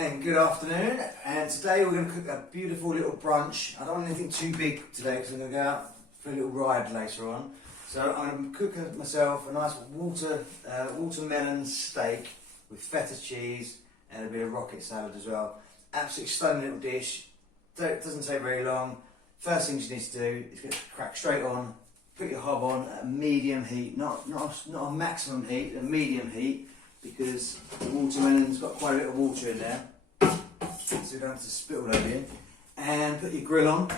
And good afternoon, and today we're going to cook a beautiful little brunch. I don't want anything too big today because I'm going to go out for a little ride later on. So I'm going to cook myself a nice watermelon steak with feta cheese and a bit of rocket salad as well. Absolutely stunning little dish. Doesn't take very long. First thing you need to do is get the crack straight on. Put your hob on at a medium heat, not a maximum heat, a medium heat, because the watermelon's got quite a bit of water in there, so you don't have to spill all over you. And put your grill on.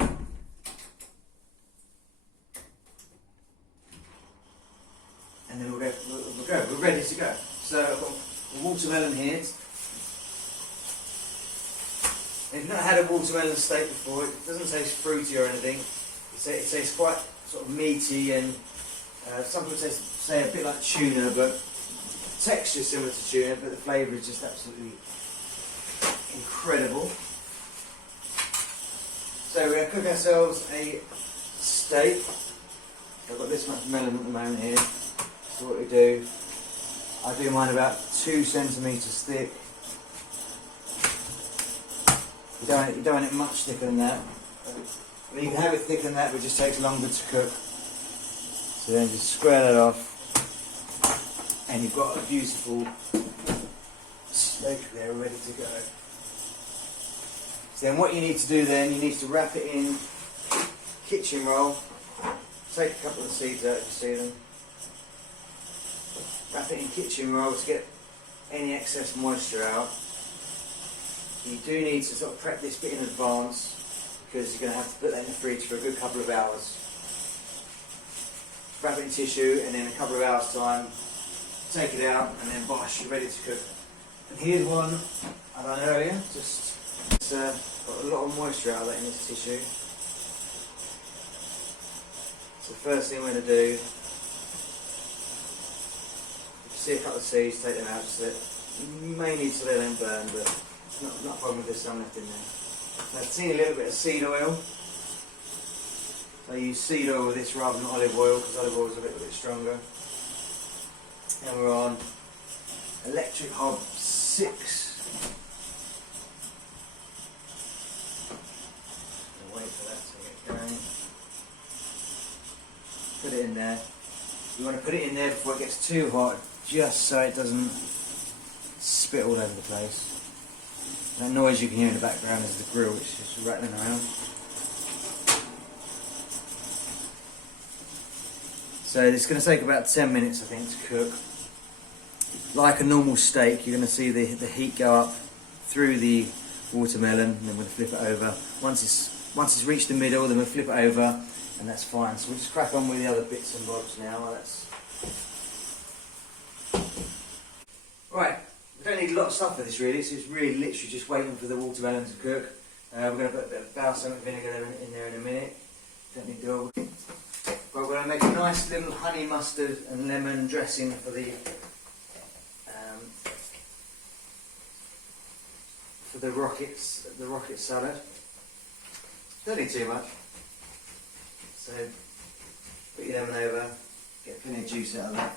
And then we're ready to go. So I've got the watermelon here. If you've not had a watermelon steak before, it doesn't taste fruity or anything. It tastes quite sort of meaty, and some people say a bit like tuna, but the texture is similar to tuna, but the flavour is just absolutely incredible. So we're going to cook ourselves a steak. I've got this much melon at the moment here. So what we do, I do mine about 2 centimetres thick. You don't want it much thicker than that. I mean, you can have it thicker than that, but it just takes longer to cook. So then just square that off, and you've got a beautiful steak there ready to go. So then what you need to do then, you need to wrap it in kitchen roll. Take a couple of the seeds out if you see them. Wrap it in kitchen roll to get any excess moisture out. You do need to sort of prep this bit in advance, because you're going to have to put that in the fridge for a good couple of hours. Wrap it in tissue, and in a couple of hours time, take it out, and then bosh, you're ready to cook. And here's one I done earlier, just got a lot of moisture out of that in this tissue. So the first thing we're going to do, if you see a couple of seeds, take them out, you may need to let them burn, but it's not a problem if there's some left in there. Now, I've seen a little bit of seed oil. I use seed oil with this rather than olive oil, because olive oil is a little bit stronger. And we're on electric hob 6. Wait for that to get going. Put it in there. You want to put it in there before it gets too hot, just so it doesn't spit all over the place. That noise you can hear in the background is the grill, which is just rattling around. So it's going to take about 10 minutes, I think, to cook. Like a normal steak, you're going to see the heat go up through the watermelon, and then we'll flip it over. Once it's reached the middle, then we'll flip it over, and that's fine. So we'll just crack on with the other bits and bobs now. Right. We don't need a lot of stuff for this really, so it's really literally just waiting for the watermelon to cook. We're going to put a bit of balsamic vinegar in there in a minute. Don't need to all. But we're going to make a nice little honey mustard and lemon dressing for the rocket salad. Don't need too much. So put your lemon over, get plenty of juice out of that.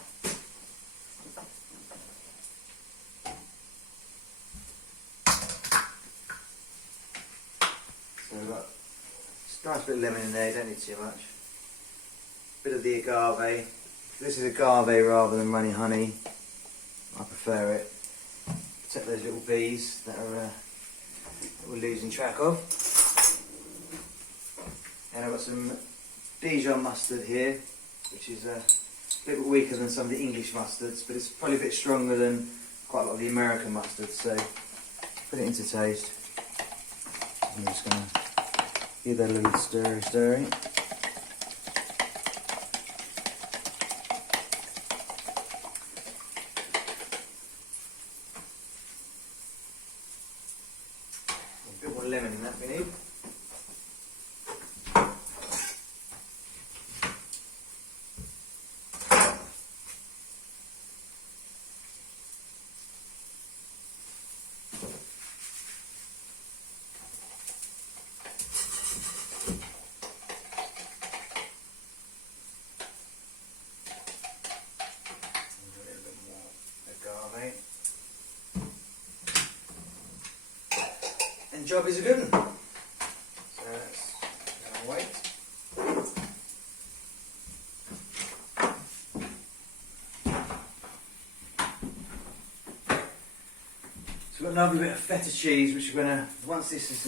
So we've got a nice bit of lemon in there, don't need too much. Bit of the agave. This is agave rather than runny honey. I prefer it. Protect those little bees that we're losing track of. And I've got some Dijon mustard here, which is a bit weaker than some of the English mustards, but it's probably a bit stronger than quite a lot of the American mustards. So put it into taste. I'm just going to give that a little stirry. A bit more lemon in that we need. the job is a good one. So let's wait. So we've got another bit of feta cheese, which we're going to, once this is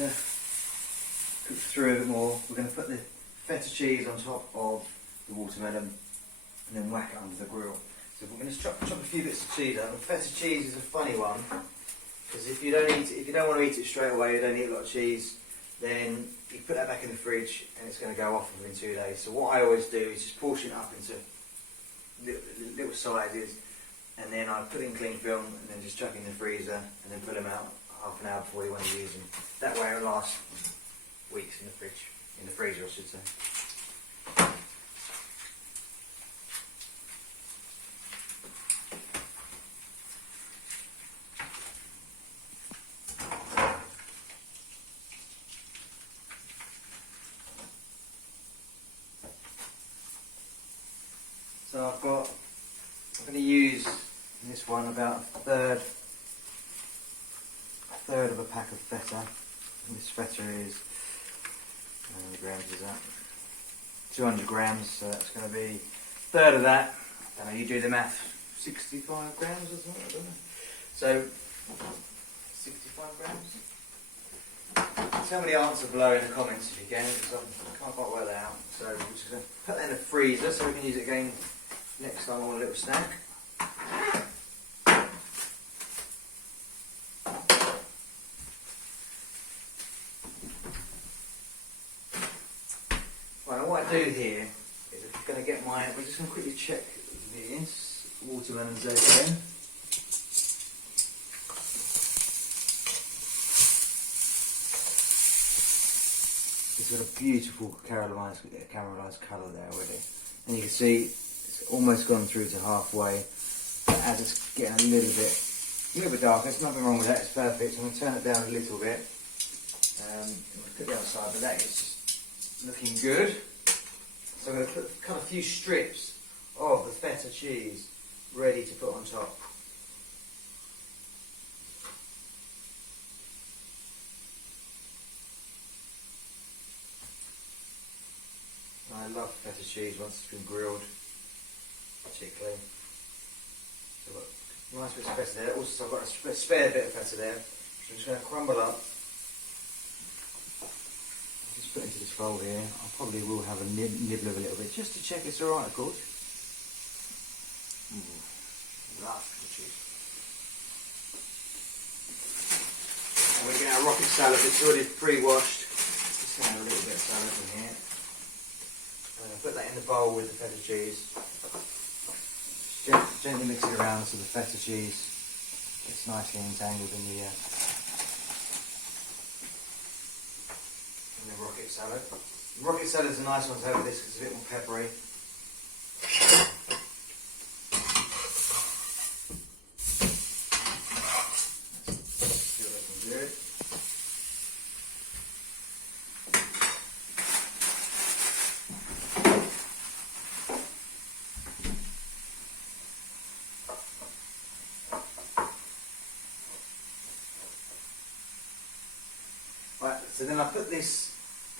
cooked through a bit more, we're going to put the feta cheese on top of the watermelon and then whack it under the grill. So we're going to chop a few bits of cheese out. And feta cheese is a funny one, because if you don't want to eat it straight away, you don't eat a lot of cheese, then you put that back in the fridge and it's going to go off within 2 days. So what I always do is just portion it up into little sizes, and then I put in cling film and then just chuck in the freezer and then pull them out half an hour before you want to use them. That way it'll last weeks in the fridge, in the freezer I should say. So I'm going to use in this one about a third of a pack of feta. And this feta is, how many grams is that? 200 grams, so that's going to be a third of that. I don't know, you do the math, 65 grams or something, I don't know. So, 65 grams? Tell me the answer below in the comments if you can, because I can't quite work that out. So we're just going to put that in the freezer so we can use it again next time I want a little snack. Right, what I do here is I'm going to get we're just going to quickly check this watermelon's okay. It's got a beautiful caramelised colour there already. And you can see it's almost gone through to halfway. But as it's getting a little bit darker, there's nothing wrong with that, it's perfect. So I'm going to turn it down a little bit. Put the outside, but that is just looking good. So I'm going to cut a few strips of the feta cheese ready to put on top. I love feta cheese once it's been grilled, particularly. So I've got a nice bit of feta there. Also, I've got a spare bit of feta there, which I'm just going to crumble up. Just put into this bowl here. I probably will have a nibble of a little bit, just to check it's alright, of course. Love feta cheese. And we're going to get our rocket salad. It's already pre-washed. Just going to have a little bit of salad in here. Put that in the bowl with the feta cheese. Just gently mix it around so the feta cheese gets nicely entangled in the rocket salad. The rocket salad is a nice one to have with this because it's a bit more peppery. Still looking good. Right, so then I put this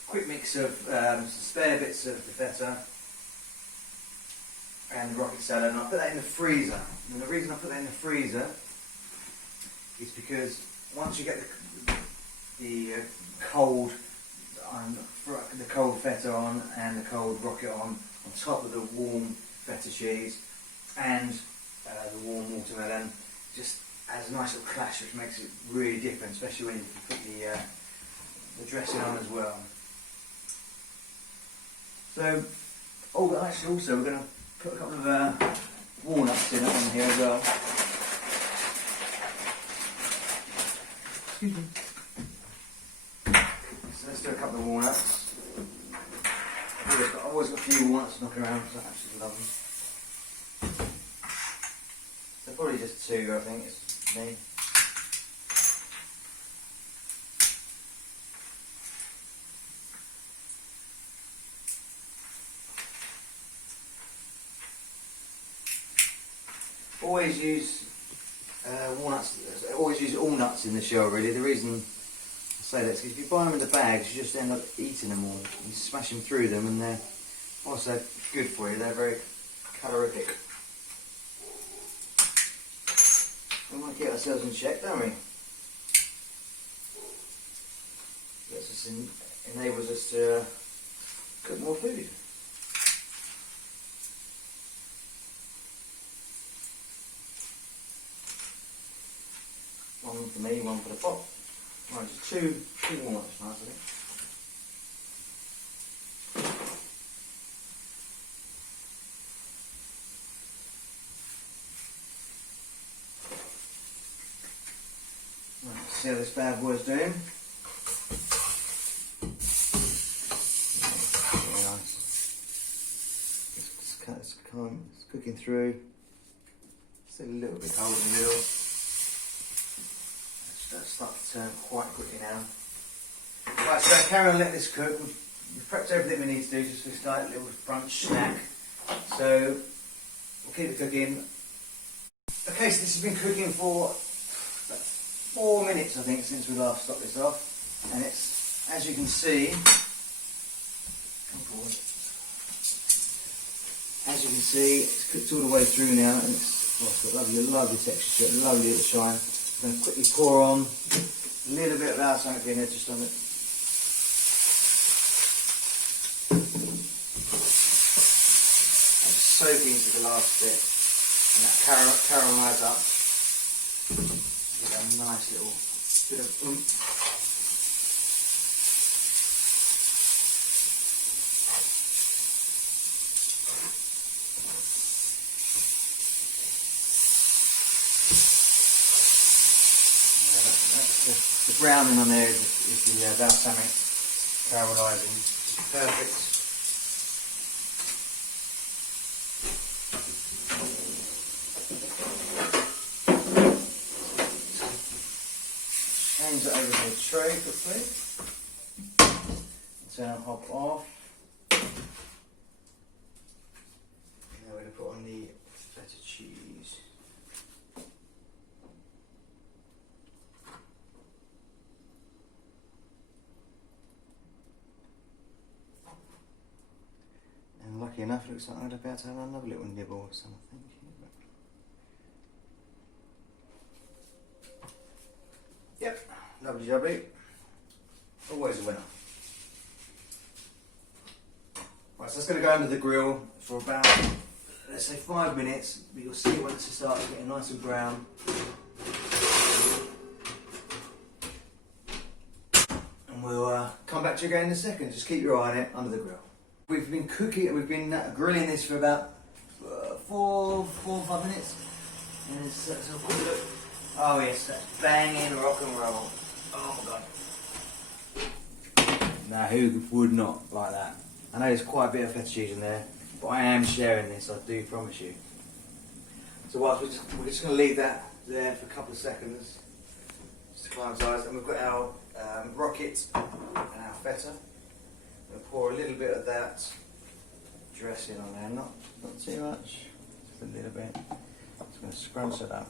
quick mix of some spare bits of the feta and the rocket salad, and I put that in the freezer. And the reason I put that in the freezer is because once you get the cold feta on and the cold rocket on top of the warm feta cheese and the warm watermelon, just adds a nice little clash, which makes it really different, especially when you put the dressing on as well. So, actually also we're going to put a couple of walnuts in on here as well. Excuse me. So let's do a couple of walnuts. I've always got a few walnuts knocking around because I absolutely love them. So probably just two, I think, it's me. Always use walnuts. Always use all nuts in the show. Really, the reason I say that because if you buy them in the bags, you just end up eating them all. You smash them through them, and they're also good for you. They're very calorific. We might get ourselves in check, don't we? That just enables us to cook more food. One for me, one for the pot. Right, just two walnuts, nice, I think. Right, see how this bad boy's doing. Very nice. It's cooking through. Still a little bit cold in the middle. That's starting to turn quite quickly now. Right, so carry on, let this cook. We've prepped everything we need to do just for this nice little brunch snack. So we'll keep it cooking. Okay, so this has been cooking for about 4 minutes, I think, since we last stopped this off. And it's, as you can see, come forward. As you can see, it's cooked all the way through now, and it's got lovely texture to it, lovely little shine. I'm going to quickly pour on a little bit of balsamic vinegar just on it. And just soak into the last bit, and that caramelise up. Get a nice little bit of oomph. The browning on there is the balsamic caramelising. Perfect. Change that over to the tray quickly. Turn the hob off. Now we're going to put on the feta cheese. And lucky enough, it looks like I'm about to have another little nibble or something. Yep, lovely jubbly. Always a winner. Right, so that's going to go under the grill for about, let's say 5 minutes, but you'll see once it starts getting nice and brown. And we'll come back to you again in a second. Just keep your eye on it under the grill. We've been cooking, we've been grilling this for about 4 or 5 minutes. And it's oh yes, that's banging rock and roll. Oh my god. Now who would not like that? I know there's quite a bit of feta cheese in there, but I am sharing this, I do promise you. So whilst we're just going to leave that there for a couple of seconds, just to climatise, and we've got our rocket and our feta. We'll pour a little bit of that dressing on there, not too much, just a little bit. Just going to scrunch it up.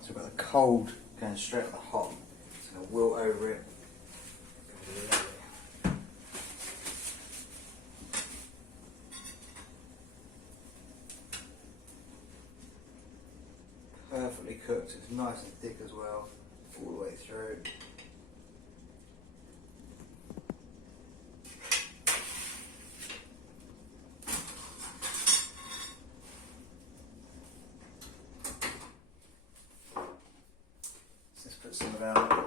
So we've got the cold going straight at the hot. It's going to wilt over it. Perfectly cooked, it's nice and thick as well, all the way through. Let's put some of our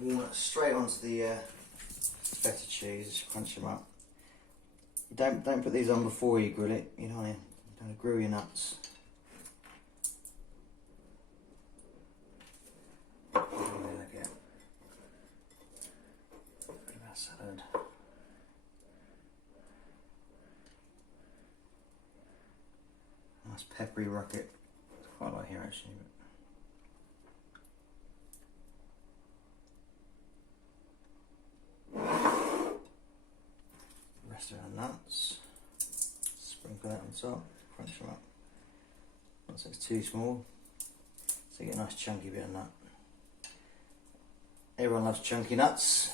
walnuts straight onto the feta cheese, just crunch them up. Don't put these on before you grill it, you don't want to grill your nuts. Salad. Nice peppery rocket. It's quite like here actually. Rest of our nuts. Sprinkle that on top. Crunch them up. Not so it's too small. So So you get a nice chunky bit of nut. Everyone loves chunky nuts.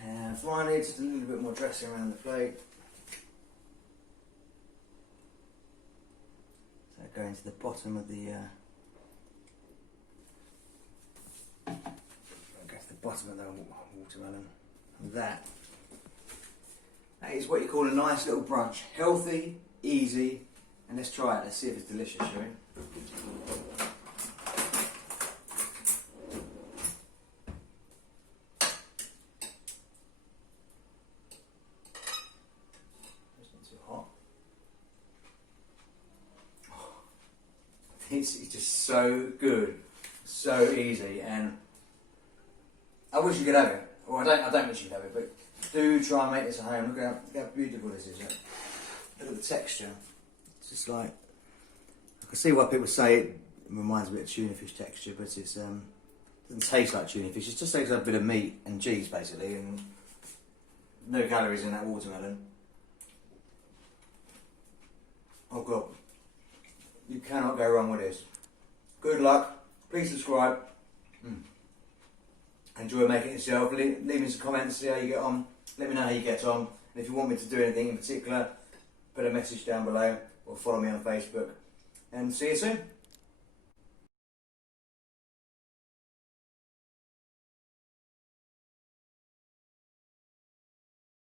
And finally, just a little bit more dressing around the plate. So going to the bottom of the bottom of the watermelon. And that is what you call a nice little brunch. Healthy, easy, and let's try it. Let's see if it's delicious, shall we? It's not too hot. This is just so good, so easy, and I wish you could have it. Well, I don't wish you could have it, but do try and make this at home. Look how beautiful this is. Look at the texture. It's just like, I can see why people say it reminds me of tuna fish texture, but it's doesn't taste like tuna fish. It just tastes like a bit of meat and cheese basically, and no calories in that watermelon. Oh god, you cannot go wrong with this. Good luck. Please subscribe. Enjoy making it yourself. Leave me some comments, see how you get on. Let me know how you get on. And if you want me to do anything in particular, put a message down below or follow me on Facebook. And see you soon.